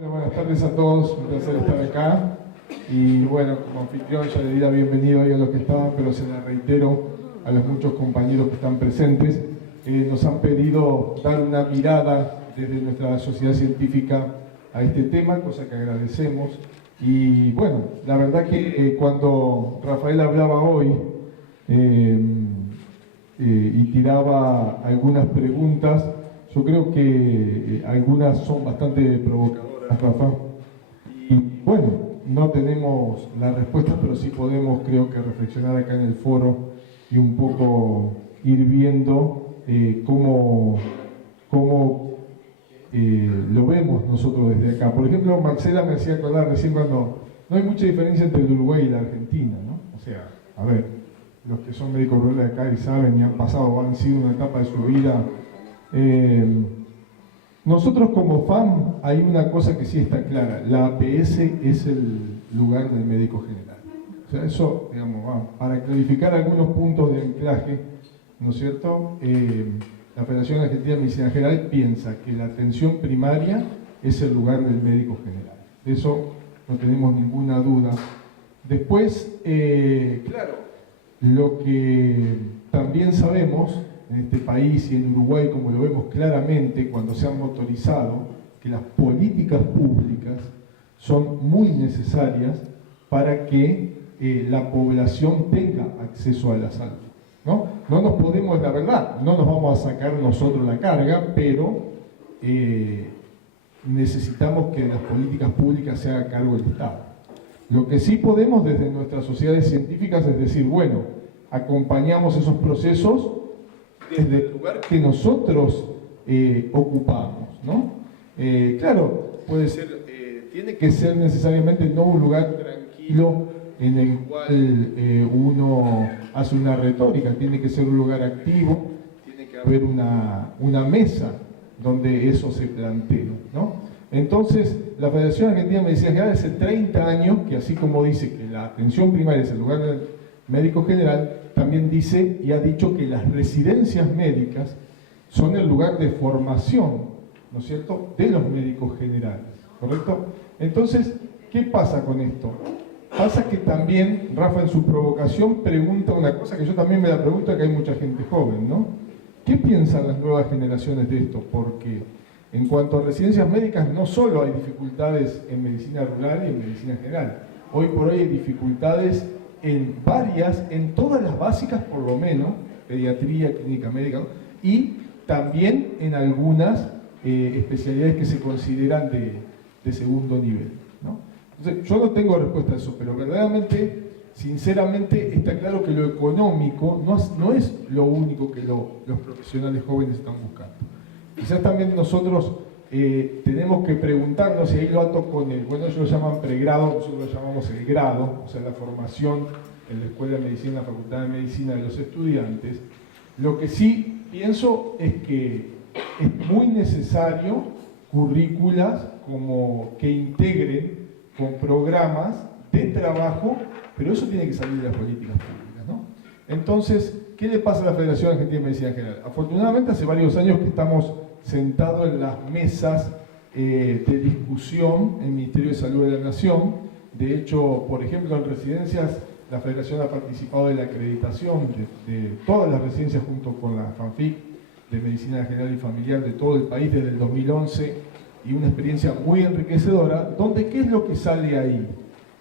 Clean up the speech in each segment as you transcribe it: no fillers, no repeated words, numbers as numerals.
Bueno, buenas tardes a todos, un placer estar acá. Y bueno, como anfitrión ya le di la bienvenida hoy a los que estaban, pero se la reitero a los muchos compañeros que están presentes. Nos han pedido dar una mirada desde nuestra sociedad científica a este tema, cosa que agradecemos. Y bueno, la verdad que cuando Rafael hablaba hoy y tiraba algunas preguntas, yo creo que algunas son bastante provocadoras, Rafa. Y bueno, no tenemos la respuesta, pero sí podemos, creo que, reflexionar acá en el foro y un poco ir viendo cómo lo vemos nosotros desde acá. Por ejemplo, Marcela me hacía acordar recién cuando no hay mucha diferencia entre el Uruguay y la Argentina, ¿no? O sea, a ver, los que son médicos rurales de acá y saben y han pasado o han sido una etapa de su vida. Nosotros como FAM hay una cosa que sí está clara: la APS es el lugar del médico general. O sea, eso, digamos, para clarificar algunos puntos de anclaje, ¿no es cierto? La Federación Argentina de Medicina General piensa que la atención primaria es el lugar del médico general. De eso no tenemos ninguna duda. Después, claro, lo que también sabemos en este país y en Uruguay, como lo vemos claramente cuando se han motorizado, que las políticas públicas son muy necesarias para que la población tenga acceso a la salud, ¿no? No nos podemos, la verdad, no nos vamos a sacar nosotros la carga, pero necesitamos que las políticas públicas se haga cargo del Estado. Lo que sí podemos desde nuestras sociedades científicas es decir, bueno, acompañamos esos procesos desde el lugar que nosotros ocupamos, ¿no? Claro, puede ser, tiene que ser necesariamente no un lugar tranquilo en el cual uno hace una retórica, tiene que ser un lugar activo, tiene que haber una mesa donde eso se plantee, ¿no? Entonces, la Federación Argentina de Medicina General hace 30 años que, así como dice que la atención primaria es el lugar del médico general, también dice y ha dicho que las residencias médicas son el lugar de formación, ¿no es cierto?, de los médicos generales, ¿correcto? Entonces, ¿qué pasa con esto? Pasa que también Rafa en su provocación pregunta una cosa que yo también me la pregunto, que hay mucha gente joven, ¿no? ¿Qué piensan las nuevas generaciones de esto? Porque en cuanto a residencias médicas, no solo hay dificultades en medicina rural y en medicina general. Hoy por hoy hay dificultades en varias, en todas las básicas por lo menos, pediatría, clínica médica, ¿no? Y también en algunas especialidades que se consideran de segundo nivel, ¿no? Entonces, yo no tengo respuesta a eso, pero verdaderamente, sinceramente, está claro que lo económico no es lo único que los profesionales jóvenes están buscando. Quizás también nosotros tenemos que preguntarnos, y ahí lo ato con bueno, ellos lo llaman pregrado, nosotros lo llamamos el grado, o sea, la formación en la Escuela de Medicina, en la Facultad de Medicina de los estudiantes. Lo que sí pienso es que es muy necesario currículas como que integren con programas de trabajo, pero eso tiene que salir de las políticas públicas, ¿no? Entonces, ¿qué le pasa a la Federación Argentina de Medicina General? Afortunadamente, hace varios años que estamos sentados en las mesas de discusión en el Ministerio de Salud de la Nación. De hecho, por ejemplo, en residencias, la Federación ha participado de la acreditación de todas las residencias junto con la FANFIC de Medicina General y Familiar de todo el país desde el 2011, y una experiencia muy enriquecedora, donde ¿qué es lo que sale ahí?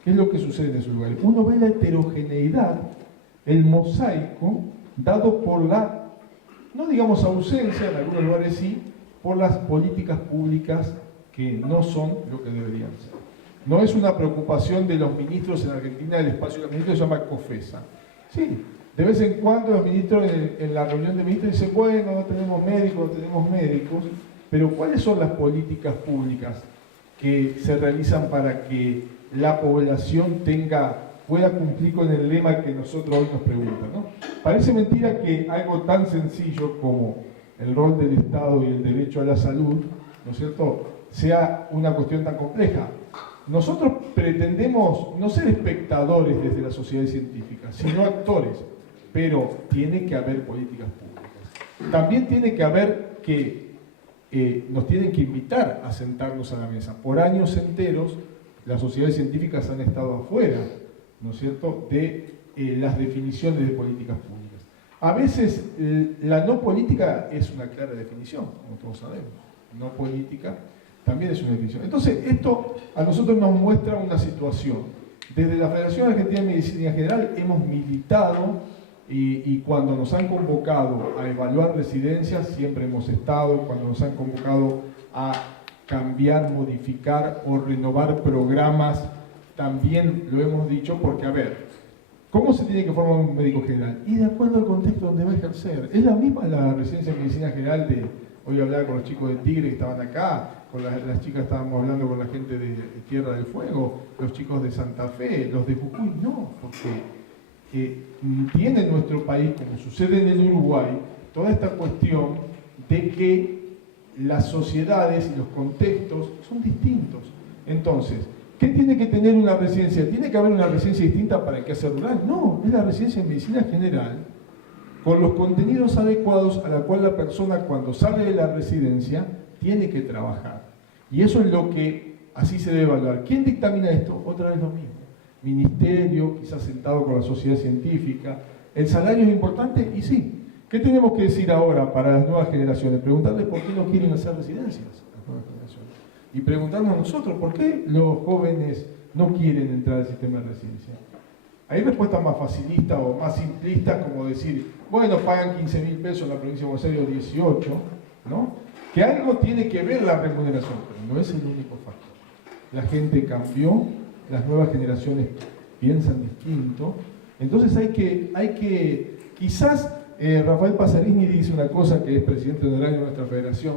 ¿Qué es lo que sucede en esos lugares? Uno ve la heterogeneidad, el mosaico, dado por la, no digamos ausencia, en algunos lugares sí, por las políticas públicas que no son lo que deberían ser. No es una preocupación de los ministros en Argentina, el espacio de los ministros se llama COFESA. Sí, de vez en cuando los ministros en la reunión de ministros dicen, bueno, no tenemos médicos, pero ¿cuáles son las políticas públicas que se realizan para que la población pueda cumplir con el lema que nosotros hoy nos preguntan, ¿no? Parece mentira que algo tan sencillo como el rol del Estado y el derecho a la salud, ¿no es cierto?, sea una cuestión tan compleja. Nosotros pretendemos no ser espectadores desde la sociedad científica, sino actores, pero tiene que haber políticas públicas. También tiene que haber que nos tienen que invitar a sentarnos a la mesa. Por años enteros, las sociedades científicas han estado afuera, ¿no es cierto?, de las definiciones de políticas públicas. A veces la no política es una clara definición, como todos sabemos. No política también es una definición. Entonces, esto a nosotros nos muestra una situación. Desde la Federación Argentina de Medicina General hemos militado y cuando nos han convocado a evaluar residencias, siempre hemos estado. Cuando nos han convocado a cambiar, modificar o renovar programas, también lo hemos dicho, porque, a ver, ¿cómo se tiene que formar un médico general? Y de acuerdo al contexto donde va a ejercer. Es la misma la residencia de medicina general de... Hoy hablaba con los chicos de Tigre que estaban acá, con las chicas estábamos hablando con la gente de Tierra del Fuego, los chicos de Santa Fe, los de Jujuy, no, porque tiene nuestro país, como sucede en el Uruguay, toda esta cuestión de que las sociedades y los contextos son distintos. Entonces, ¿qué tiene que tener una residencia? ¿Tiene que haber una residencia distinta para el quehacer rural? No, es la residencia en medicina general, con los contenidos adecuados a la cual la persona cuando sale de la residencia tiene que trabajar. Y eso es lo que así se debe evaluar. ¿Quién dictamina esto? Otra vez lo mismo. Ministerio, quizás sentado con la sociedad científica. ¿El salario es importante? Y sí. ¿Qué tenemos que decir ahora para las nuevas generaciones? Preguntarles por qué no quieren hacer residencias las nuevas generaciones. Y preguntarnos nosotros, ¿por qué los jóvenes no quieren entrar al sistema de residencia? Hay respuestas más facilistas o más simplistas, como decir, bueno, pagan 15.000 pesos en la provincia de Buenos Aires, 18, ¿no? Que algo tiene que ver la remuneración, pero no es el único factor. La gente cambió, las nuevas generaciones piensan distinto, entonces hay que quizás Rafael Pasarini dice una cosa, que es presidente honorario de nuestra federación,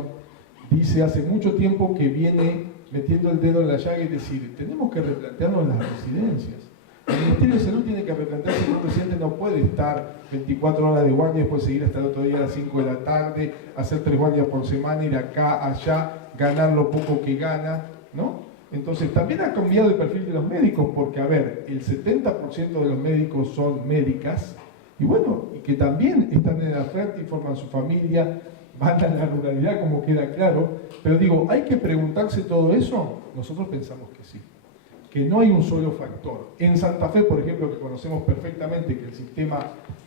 dice hace mucho tiempo que viene metiendo el dedo en la llaga y decir, tenemos que replantearnos las residencias. El Ministerio de Salud tiene que replantearse que un presidente no puede estar 24 horas de guardia y después seguir hasta el otro día a las 5 de la tarde, hacer 3 guardias por semana, ir acá, allá, ganar lo poco que gana, ¿no? Entonces también ha cambiado el perfil de los médicos, porque, a ver, el 70% de los médicos son médicas, y bueno, y que también están en la oferta y forman su familia, van a la ruralidad, como queda claro, pero digo, ¿hay que preguntarse todo eso? Nosotros pensamos que sí. Que no hay un solo factor. En Santa Fe, por ejemplo, que conocemos perfectamente que el sistema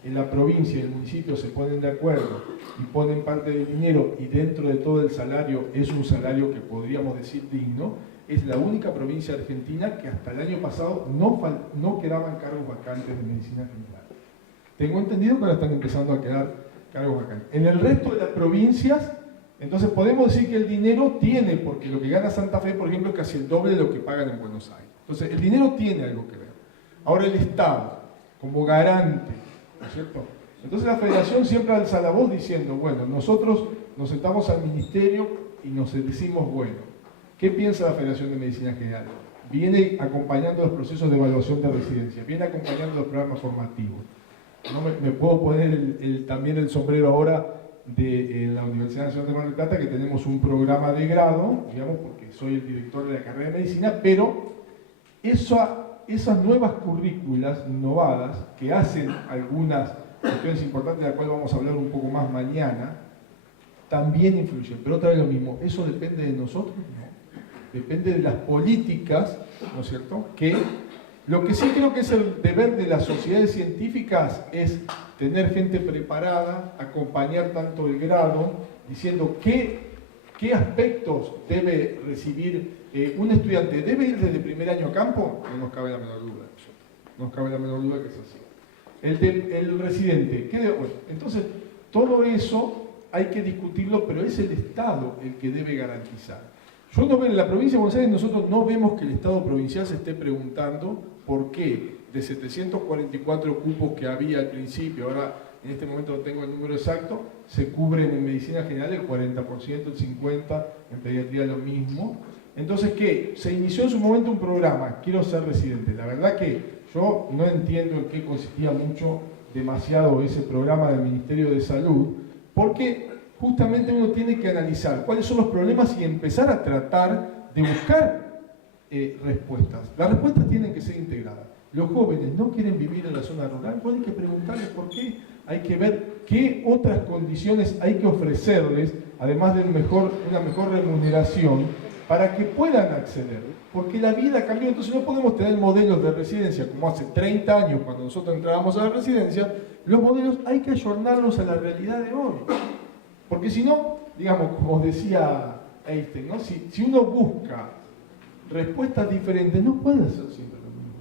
en la provincia y el municipio se ponen de acuerdo y ponen parte del dinero y dentro de todo el salario es un salario que podríamos decir digno, es la única provincia argentina que hasta el año pasado no quedaban cargos vacantes de medicina general. Tengo entendido que ahora están empezando a quedar cargos vacantes. En el resto de las provincias, entonces podemos decir que el dinero tiene, porque lo que gana Santa Fe, por ejemplo, es casi el doble de lo que pagan en Buenos Aires. Entonces, el dinero tiene algo que ver. Ahora el Estado, como garante, ¿no es cierto? Entonces la Federación siempre alza la voz diciendo, bueno, nosotros nos sentamos al Ministerio y nos decimos, bueno, ¿qué piensa la Federación de Medicina General? Viene acompañando los procesos de evaluación de residencia, viene acompañando los programas formativos. No me puedo poner también el sombrero ahora de la Universidad Nacional de Mar del Plata, que tenemos un programa de grado, digamos, porque soy el director de la carrera de medicina, pero esas nuevas currículas innovadas que hacen algunas cuestiones importantes, de las cuales vamos a hablar un poco más mañana, también influyen. Pero otra vez lo mismo, ¿eso depende de nosotros? No. Depende de las políticas, ¿no es cierto? Que lo que sí creo que es el deber de las sociedades científicas es tener gente preparada, acompañar tanto el grado, diciendo qué aspectos debe recibir un estudiante. ¿Debe ir desde primer año a campo? No nos cabe la menor duda. No nos cabe la menor duda que es así. El residente, ¿qué debe? Bueno, entonces, todo eso hay que discutirlo, pero es el Estado el que debe garantizar. Yo no veo, en la provincia de Buenos Aires nosotros no vemos que el Estado provincial se esté preguntando por qué de 744 cupos que había al principio, ahora en este momento no tengo el número exacto, se cubren en medicina general el 40%, el 50%, en pediatría lo mismo. Entonces, ¿qué? Se inició en su momento un programa, quiero ser residente. La verdad que yo no entiendo en qué consistía demasiado ese programa del Ministerio de Salud, porque justamente uno tiene que analizar cuáles son los problemas y empezar a tratar de buscar respuestas. Las respuestas tienen que ser integradas. Los jóvenes no quieren vivir en la zona rural, pues hay que preguntarles por qué. hay que ver qué otras condiciones hay que ofrecerles, además de una mejor remuneración, para que puedan acceder. Porque la vida cambió, entonces no podemos tener modelos de residencia como hace 30 años cuando nosotros entrábamos a la residencia. Los modelos hay que ayornarlos a la realidad de hoy. Porque si no, digamos, como decía Einstein, ¿no? Si uno busca respuestas diferentes, no puede ser siempre lo mismo.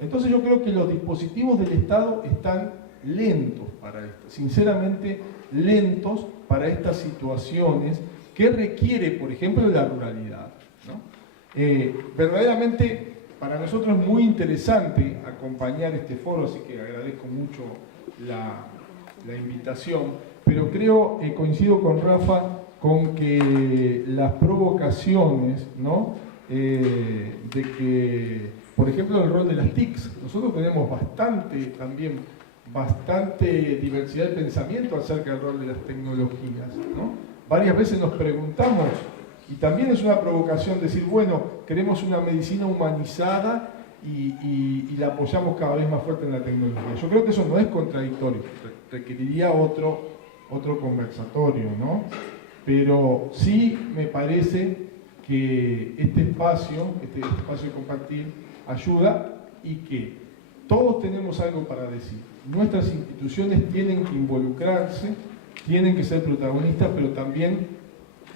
Entonces yo creo que los dispositivos del Estado están lentos para esto, sinceramente lentos para estas situaciones que requiere, por ejemplo, la ruralidad, ¿no? Verdaderamente para nosotros es muy interesante acompañar este foro, así que agradezco mucho la invitación, pero creo, coincido con Rafa, con que las provocaciones, ¿no? De que, por ejemplo, el rol de las TICs, nosotros tenemos bastante diversidad de pensamiento acerca del rol de las tecnologías, ¿no? Varias veces nos preguntamos, y también es una provocación decir, bueno, queremos una medicina humanizada y la apoyamos cada vez más fuerte en la tecnología. Yo creo que eso no es contradictorio, requeriría otro conversatorio, ¿no? Pero sí me parece que este espacio de compartir ayuda y que todos tenemos algo para decir. Nuestras instituciones tienen que involucrarse, tienen que ser protagonistas, pero también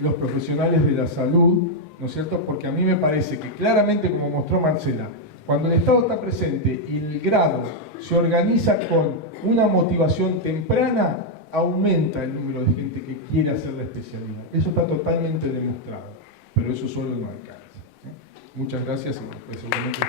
los profesionales de la salud, ¿no es cierto? Porque a mí me parece que claramente, como mostró Marcela, cuando el Estado está presente y el grado se organiza con una motivación temprana, aumenta el número de gente que quiere hacer la especialidad. Eso está totalmente demostrado, pero eso solo no alcanza. Muchas gracias y pues, seguramente